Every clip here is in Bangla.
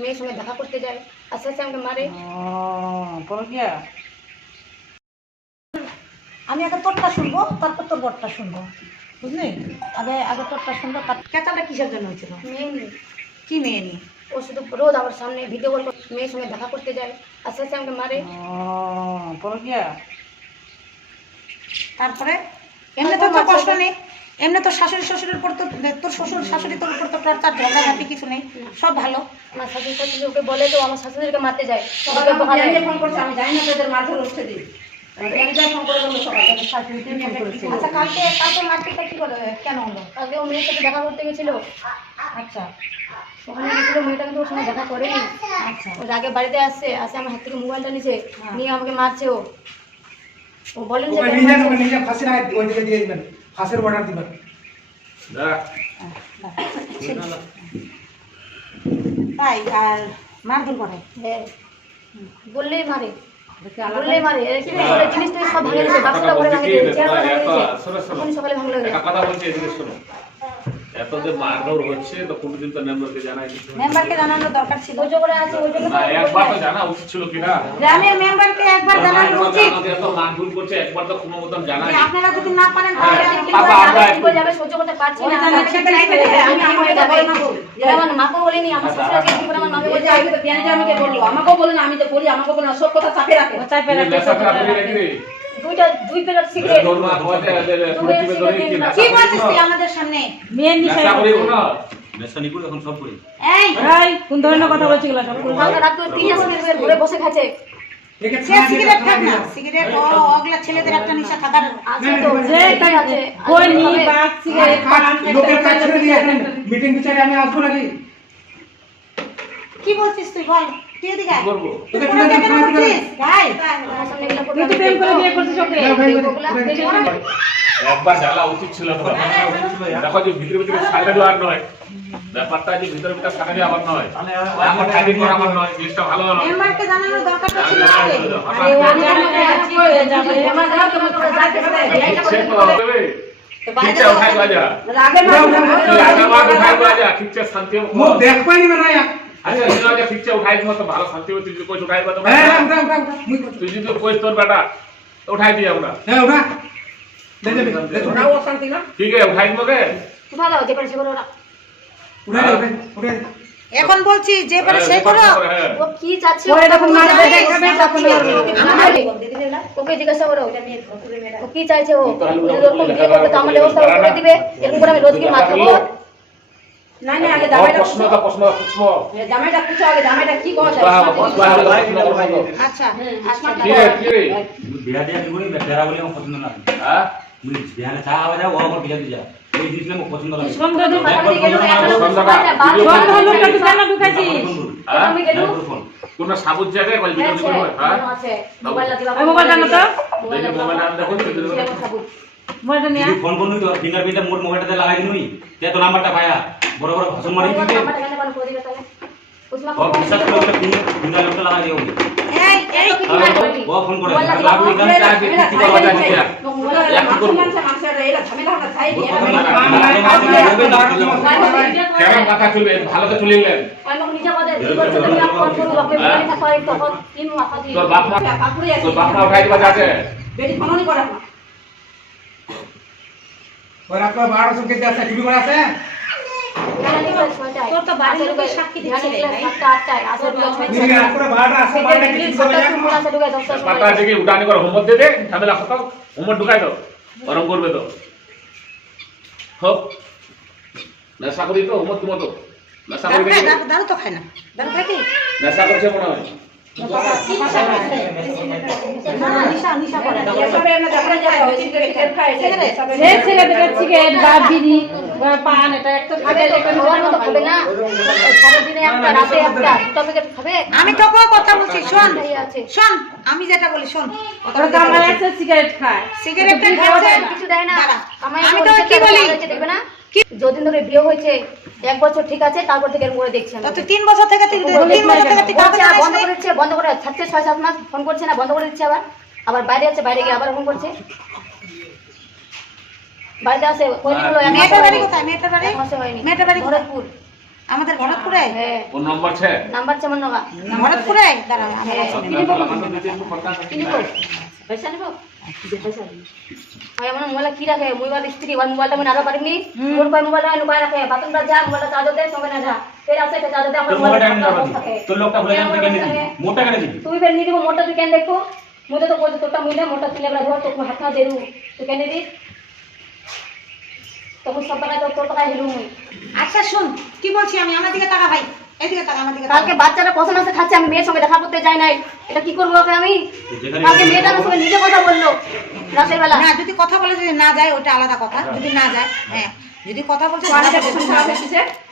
মেয়ের সঙ্গে দেখা করতে যায়, আস্তে আস্তে আমাকে মারে। পরকিয়া। আমি আগে তোরটা শুনবো, তারপর তোর বরটা শুনবো, বুঝলি? আগে আগে তোরটা শুনবো। কেঁচাটা কিসের জন্য হয়েছিল? মেয়ে নিয়ে। কি মেয়ে নিয়ে? ও শুধু রোজ আমার সামনে ভিডিও কল করে মেয়ের সঙ্গে দেখা করতে যায়, আস্তে আস্তে আমাকে মারে। পরকিয়া। তারপরে এমনি তো তোর কষ্ট নেই, এমনি তোর শাশুড়ি শ্বশুরের পর তো, তোর শ্বশুর শাশুড়ি তোর উপর তো টর্চার ঝগড়াঝাটি কিছু নেই, সব ভালো। আমার শাশুড়ি ওকে বলে তো আমার শাশুড়িকে মারতে যায়। ফোন করছে, আমি জানি না তোদের মারধর হচ্ছে দিই। আচ্ছা, কালকে কালকে মারপিটটা কি করে, কেন হলো? আগে ও মেয়ের সাথে দেখা করতে গেছিল, আচ্ছা ওখানে গেছিল, মেয়েটা কিন্তু ওর সঙ্গে দেখা করেনি। আচ্ছা ওর আগে বাড়িতে আসছে, আমার হাত থেকে মোবাইলটা নিছে, নিয়ে আমাকে মারছে। ও বলেন যে নিজে ফাঁসি না ওইদিকে দিয়ে দিবেন, ফাঁসের অর্ডার দিবেন। তাই আর মারধর করে? হ্যাঁ, বললেই মারে, বললেই মারে। জিনিসটা সব ভাঙে দিয়েছে, বাক্সটা ভরে ভাঙে দিয়েছে, চেয়ারটা ভাঙে দিয়েছে। সকালে ভাঙলো। একটা কথা বলছি, এদিকে শোনো। এত যে মারধর হচ্ছে তো কোনদিন তো মেম্বারকে জানাই দিতে হবে। মেম্বারকে জানানোর দরকার ছিল। ওই জন্য আছে, ওই জন্য না, একবার তো জানা উচিত ছিল কিনা? গ্রামের মেম্বারকে একবার জানানো উচিত। এত মারধর করছে, একবার তো কোনো মতন জানাই। আপনারা যদি না পারেন তাহলে কি করে যাবে, সহ্য করতে পারছি না। আমার মাকে বলিনি, আমার শ্বশুরকে কি করে আমার মাকে বলছে। আমাকে বললো, আমাকেও বলেন, আমি তো বলি, আমাকে বলেন, সব কথা চাপে রাখে, চাপে রাখে। দুই প্যাকেট সিগারেট। কি বলছিস তুই আমাদের সামনে? মেয়ের নিশা করি না। নেশানি করে এখন সব করি। এই কোন ধরনের কথা বলছিস গুলো সব? কালকে রাতে 3 সিগারেট ঘরে বসে খাচ্ছে। সে সিগারেট খাক না, সিগারেট ওগুলা ছেলেদের একটা নেশা থাকার আছে তো, যে তাই আছে। কই নি বাক সিগারেট পান। লোকের কাছে ছেড়ে দিয়ে এখন মিটিং বিচারে আমি আসবো নাকি? কি বলছিস তুই বল? তুই এদিকে আয়। করবো। তুই কোন জায়গায় বলছিস? ভাই আমার সামনে এগুলো তুই তো প্রেম করে বিয়ে করছিস ওকে। একবার জানা উচিত ছিল না। দেখো যে ভিতরে ভিতরে সাইডে দেওয়ার নয়, ব্যাপারটা যে ভিতরে ভিতরে সাইডে দেওয়ার নয়, আমার টাইপিং করা আমার নয়, জিনিসটা ভালো না। মেম্বারকে জানানোর দরকারটা ছিল ওকে। আরে ও আমি আজকে হয়ে যাবে। আমার দাও তোমাকে যাকে বলে ঠিকছে উঠাই বাজা, রাগে উঠাই বাজা, ঠিকছে শান্তি মুখ দেখ পাইনি না না। আচ্ছা নিলাকে ঠিকছে উঠাই মত ভালো শান্তি তুই যদি কইছ উঠাই বাজা। হ্যাঁ উঠা উঠা উঠা মুই কর। তুই যদি কইছ তোর বেটা উঠাই দিই আমরা। হ্যাঁ উঠা। দে দে উঠা। ও শান্তি না। ঠিক আছে উঠাই মগে উঠা দাও, যে পারে সে করো না। উঠা উঠা উঠা। এখন বলছি যে পারে সেই করো। ও কি চাচ্ছে, ওরে দেখুন মারবে, দেখবে তখন ওকে জিজ্ঞাসা করো ও কি চাইছে। ও যদি ওরকম বিয়ে করবে তো আমার ব্যবস্থা করে দিবে। এরকম করে আমি রোজ কি মার খাবো? না না আগে জামাইটা প্রশ্নটা পুছবো। জামাইটা পুছো, আগে জামাইটা কি কথা? আচ্ছা আচ্ছা কি রে বিয়া দিয়া কি করি বেটা বলে আমার পছন্দ না। হ্যাঁ মুই বিয়া না চা আওয়া যাও ও আমার বিয়া দিয়া এই জিনিসটা আমার পছন্দ লাগে। সন্দেহ তো বাড়ি গেল একটা সন্দেহ লোকটা দোকান না ঢুকাইছি। আমি গেল কোন সাবুত জায়গায় কল ভিডিও করব। হ্যাঁ আছে মোবাইল দিবা। ওই মোবাইলটা না তো এই মোবাইল আন দেখো মোবাইলটা নিয়ে ফোন করনি তো ফিঙ্গারপ্রিন্টটা মোর মোবাইলটাতে লাগাই দিনুই তে তো নাম্বারটা পায়া বড় বড় ভাষণ মারি দিতে নাম্বারটা কেন করে দিবে তাহলে? উসমা ও বিশ্বাস করে একটা ফিঙ্গারপ্রিন্টটা লাগাই দিও এই এই ও ফোন করে লাগু এখানে চা কি কি করবা জানি না এক কি করব মানুষের এলা ঝামেলা হটা চাই দিয়ে কেমন কথা চলবে ভালো তো চলিলেন আমি নিজে বাদে কি করতে তুমি ফোন করো আপনি বলে থাকো এই তখন তিন মাথা দিয়ে তোর বাপ মা তোর বাপ মা উঠাই দিবা যাচ্ছে বেটি ফোনই করে না। और आपका 1200 के जैसा टीवी में আছে? তোর তো বাড়ির লোকের সাক্ষী দিচ্ছে রে ভাই। मेरी आपको 12 আছে 12 की टीवी में পাতা থেকে উঠানি করে হোমওয়ার্ক দে দে ঝামেলা খতম হোমওয়ার্ক ঢুকাই দাও গরম করবে তো হোক নেশা করি তো হোমওয়ার্ক তোমার তো নেশা দারু করি খায়, দারু তো খায় না। দারু খায় কি? নেশা করছে মনে হয় নিশা নিশা করে। এসবে আমরা দেখা যায় ওই সিগারেট খায় সিগারেট? যে সিগারেট সিগারেট বা বিড়ি বা পান এটা একটা খাবে এটা খাবার মতো খাবে না, সারাদিনে একটা রাতে একটা দুটো প্যাকেট খাবে। আমি তোকে কথা বলছি, শোন এই আছে শোন, আমি যেটা বলি শোন। ওরা জামাই আছে সিগারেট খায় সিগারেটটা খাচ্ছে কিছু দেয় না। দাঁড়া। আমি আমি তোকে কি বলি? দেখবে না যতদিন ধরে বিয়ে হয়েছে 1 বছর ঠিক আছে, তারপর থেকে এরকম করে দেখছি আমি। তা তুই 3 বছর থেকে তুই 3 বছর থেকে তুই কাউকে বলছে, জানাস বন্ধ নাই? করে দিচ্ছে, বন্ধ করে ছাড়ছে 6-7 মাস ফোন করছে না, বন্ধ করে দিচ্ছে। আবার আবার বাইরে আছে, বাইরে গিয়ে আবার ফোন করছে। বাড়িতে আসে কয়দিন হলো, 1 মাস মেয়েটার বাড়ি হয়নি। কোথায়? মেয়েটার বাড়ি? 1 মাসে হয়নি। মেয়েটার বাড়ি কোথায়? ভরতপুর। আমাদের ভরতপুরে হ্যাঁ কোন নম্বর છે নাম্বার છે আমার নগা ভরতপুরে দাঁড়াও আমি পয়সা নিব পয়সা হয় আমার মোবাইল কি রাখে মোবাইল স্ত্রী ওর মোবাইলটা আমি নাড়া পারিনি মোর কয় মোবাইলটা লুকায় রাখে বাথরুমটা যা মোবাইলটা চার্জ দে সঙ্গে না যা ফের আসে এটা চার্জ দে আমার তোর মোবাইলটা আমি না পারি তোর লোকটা ভুলে যাবে কেন দিবি মোটা কেন দিবি তুই ফের নি দিব মোটা তুই কেন দেখো মুঝে তো বলতে তোরটা মুইলে মোটা তুই লাগা ধর তোকে হাত না দেরু তুই কেন দিস তখন সব টাকা তোর টাকা হেলু মুই আচ্ছা শুন কি বলছি আমি আমার দিকে তাকা ভাই এদিকে তাকা আমার দিকে কালকে বাচ্চাটা কত মাসে খাচ্ছে আমি মেয়ের সঙ্গে দেখা করতে যাই নাই এটা কি করবো ওকে আমি কালকে মেয়েটা আমার সঙ্গে নিজে কথা বললো রাতের বেলা না যদি কথা বলে যদি না যায় ওটা আলাদা কথা যদি না যায় হ্যাঁ যদি কথা বলছে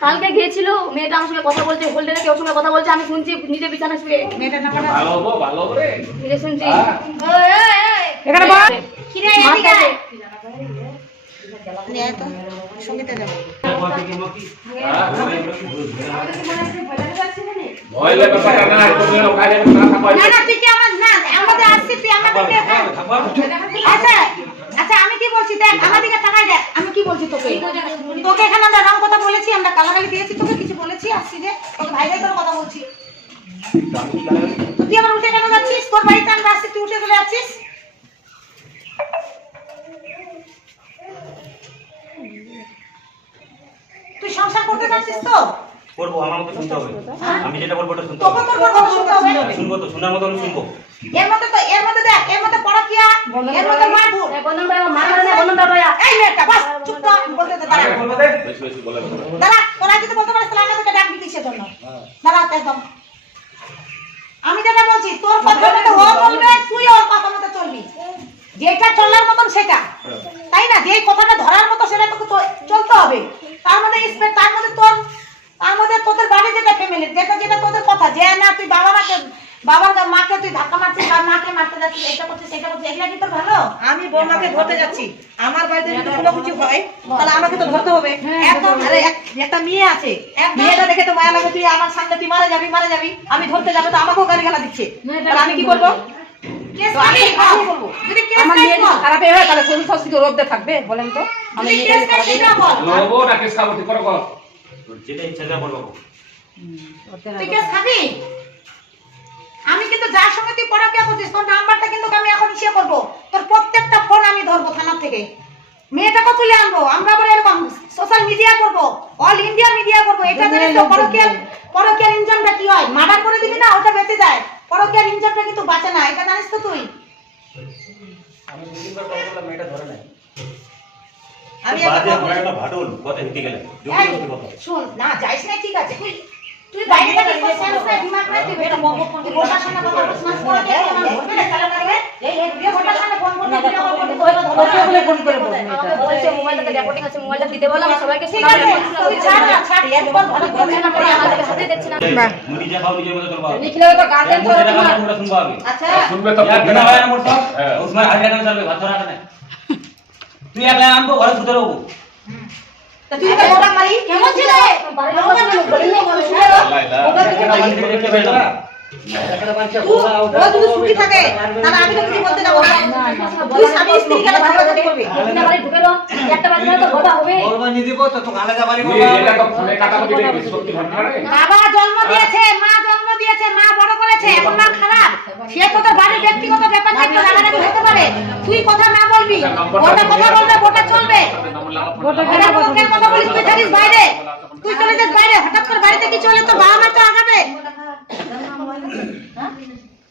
কালকে গিয়েছিল মেয়েটা আমার সঙ্গে কথা বলছে হোল্ডারে কেউ সঙ্গে কথা বলছে আমি শুনছি নিজে বিছানা শুয়ে মেয়েটার নাম্বারটা ভালো রে নিজে শুনছি এখানে বল কিরে এদিকে আয়। নিয়ে আয় তো সঙ্গীতে যাবো ভয় লাগে পাটা না তুমি ওখানে না থাকো না না তুই কি আমার না আমাদের আসছি তুই আমাদেরকে আচ্ছা আচ্ছা আমি কি বলছি দেখ আমার দিকে তাকাই দেখ আমি কি বলছি তোকে তোকে এখানে আমরা রং কথা বলেছি আমরা কালাগালি দিয়েছি তোকে কিছু বলেছি আসছি যে তোর ভাই ভাই তোর কথা বলছি তুই আমার উঠে কেন যাচ্ছিস তোর বাড়িতে আমরা আসছি তুই উঠে চলে যাচ্ছিস তুই সংসার করতে যাচ্ছিস তো করবো আমার মতো শুনতে হবে আমি যেটা বলবো ওটা শুনতে তোকে হবে তোর কথা শুনতে হবে শুনবো তো শোনার মতো আমি শুনবো এর মধ্যে দেখ এর মধ্যে পরকিয়া এর মধ্যে মারধর এই বন্ধন ভাই আমার মাথা না বন্ধন ভাই এই মেয়েটা বাস চুপ কর বলতে দে দাঁড়া বেশি বেশি বলে দাঁড়া তোরা যদি বলতে পারিস তাহলে আমাদেরকে ডাকবি কিসের জন্য দাঁড়া একদম আমি যেটা বলছি তোর কথা মতো ও বলবে তুই ওর কথা মতো চলবি যেটা চলার মতন সেটা তাই না যে কথাটা ধরার মতো সেটা তোকে চলতে হবে তার মধ্যে স্পেড তার মধ্যে তোদের বাড়ি যেটা ফ্যামিলি যেটা যেটা তোদের কথা যে না তুই বাবার মাকে তুই ধাক্কা মারছিস আর মাকে মারতে যাচ্ছিস এটা করছিস সেটা করছিস এগুলা কি তোর ভালো আমি বৌমাকে ধরতে যাচ্ছি আমার বাড়িতে যদি কোনো কিছু হয় তাহলে আমাকে তো ধরতে হবে একদম আরে একটা মেয়ে আছে মেয়েটা দেখে তো মায়া লাগে তুই আমার সামনে তুই মারা যাবি আমি ধরতে যাবো তো আমাকেও গালি গালা দিচ্ছে তাহলে আমি কি করবো আমার মেয়ে যদি খারাপ হয় তাহলে শ্বশুর শাশুড়ি তো রোদে থাকবে বলেন তো আমি লোবো না কেস খাবো ঠিক করো যেটা ইচ্ছা যা বলবো তুই কেস খাবি আমি কিন্তু যার সঙ্গে তুই পরকিয়া করছিস তোর নাম্বারটা কিন্তু আমি এখন ইসে করবো তোর প্রত্যেকটা ফোন আমি ধরবো থানা থেকে মেয়েটাকে তুলে আনবো আমরা আবার এরকম সোশ্যাল মিডিয়া করবো অল ইন্ডিয়া মিডিয়া করবো এটা জানিস তো পরকিয়ার ইনজামটা কি হয় মার্ডার করে দিবি না ওটা বেঁচে যায় পরকিয়ার ইনজামটা কিন্তু বাঁচে না এটা জানিস তো তুই আমি দুদিনবার কল করলাম মেয়েটা ধরে নাই আমি বাজে আপনারা ভাটুল কথা হিতে গেলে জোর কথা শুন না যাইস না ঠিক আছে তুই বাইরে থেকে সেন্স না দিমাগ না তুই এটা মোমো ফোন তুই ওটার সামনে কথা বলছিস না পড়া দেখে আমার ধরবে না চালা লাগবে এই ওটার সামনে ফোন করতে ভিডিও কল করতে বলে ফোন করে বলবো আমাকে বলছে মোবাইলটাতে রেকর্ডিং আছে মোবাইলটা দিতে বললাম সবাইকে ঠিক শোনাবে আছে তুই ছাড় না ছাড় একদম ভালো করছিস না আমি আমাদেরকে হাতে দেখছি না তুমি নিজে খাও নিজের মতো চলবা নিখিলে তো গার্জেন তো যেটা কথা পুরো শুনবা হবে আচ্ছা শুনবে তো এক দিন হয় না মোর সব উসমান আগে না চলবে ভাত ধরা না তুই একলা আনবো ঘরে সুতে রবো তা তুই তো বড় মারি কেমন ছিল বাড়ির লোক বলে বলিনি ও যদি ছুটি থাকে তাহলে আমি তো কিছু বলতে যাবো না তুই স্বামী স্ত্রী গেলে ভালো কথা করবি না বাড়ি ঢুকে রো একটা বাজে তো কথা হবে এটা তো ফোনে কাটা করে দিবি সত্যি ঘটনা রে বাবা জন্ম দিয়েছে মা বড় করেছে এখন মা খারাপ সে তো তোর বাড়ির ব্যক্তিগত ব্যাপার থাকলে রাগারাগি হতে পারে তুই কথা না বলবি ওটা কথা বলবে ওটা চলবে ওটা মুখের কথা বলিস তুই থাকিস বাইরে তুই চলে যাস বাইরে হঠাৎ করে বাড়িতে কিছু হলে তো বাবা মা তো আগাবে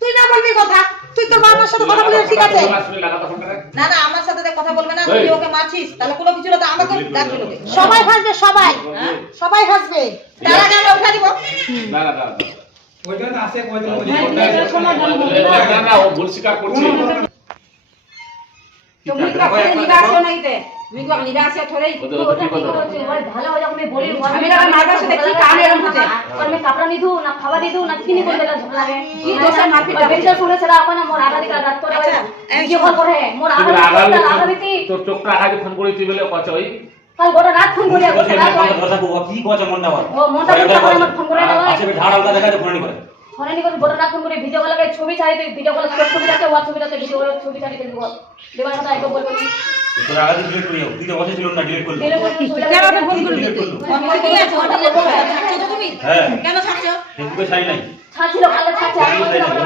তুই না বলবি কথা তুই তোর বাবার সাথে কথা বলে ঠিক আছে না না আমার সাথে কথা বলবে না তুই ওকে মারছিস তাহলে কোনো কিছু হলে তো আমাকে ডাকবে লোকে সবাই ফাসবে সবাই ফাসবে তার আগে আমরা উঠা দিব না না না ওইটা না আসে কই দিল না না ও ভুল স্বীকার করছে তো মুই তো করে নিবা আসো নাইতে মুই তো নিবা আসে থরেই ওটা কি হচ্ছে ওই ভালো হয়ে আমি বলি আমি না মারবার সাথে কি কাম এরকম হচ্ছে और मैं कपड़ा नहीं दूं ना खावा नहीं दूं ना किनी को देला झगड़ा है কি দোষে মারপিট बेंचा सुने से अपन मोर आगा दिका रात को वीडियो कॉल करे मोर आगा दिती তোর চোখটা আগে ফোন করেছি বলে কচ ওই কাল গোটা রাত ফোন করে বলছে না কথা ধরে থাকবো কি কথা মন না ও মনটা করে মত ফোন করে না আছে ঝাড় আলগা দেখা ফোন করে ফোনে নি করে বড় রাখুন করে ভিডিও কল করে ছবি ছাড়ি তুই ভিডিও কল ছবি আছে ওয়াটসঅ্যাপ ছবি আছে ভিডিও কল ছবি ছাড়ি তুই বল দেবার কথা একবার বলবি তোর আগে ডিলিট করে যাও তুই তো বসে ছিল না ডিলিট করলি দিলে বলবি কেন ফোন করবি ডিলিট করলো তুমি হ্যাঁ কেন ছাড়ছো? ফেসবুকে ছাড়ি নাই ছাড়ছিল কালকে ছাড়ছে আর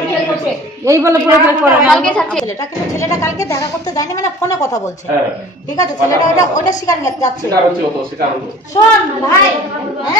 ডিলিট করছে এই বলে পুরো বের করে না কালকে ছাড়ছে ছেলেটা কিন্তু ছেলেটা কালকে দেখা করতে যায়নি মানে ফোনে কথা বলছে হ্যাঁ ঠিক আছে ছেলেটা ওটা স্বীকার যাচ্ছে শিকার হচ্ছে ও তো শিকার হতো শোন ভাই হ্যাঁ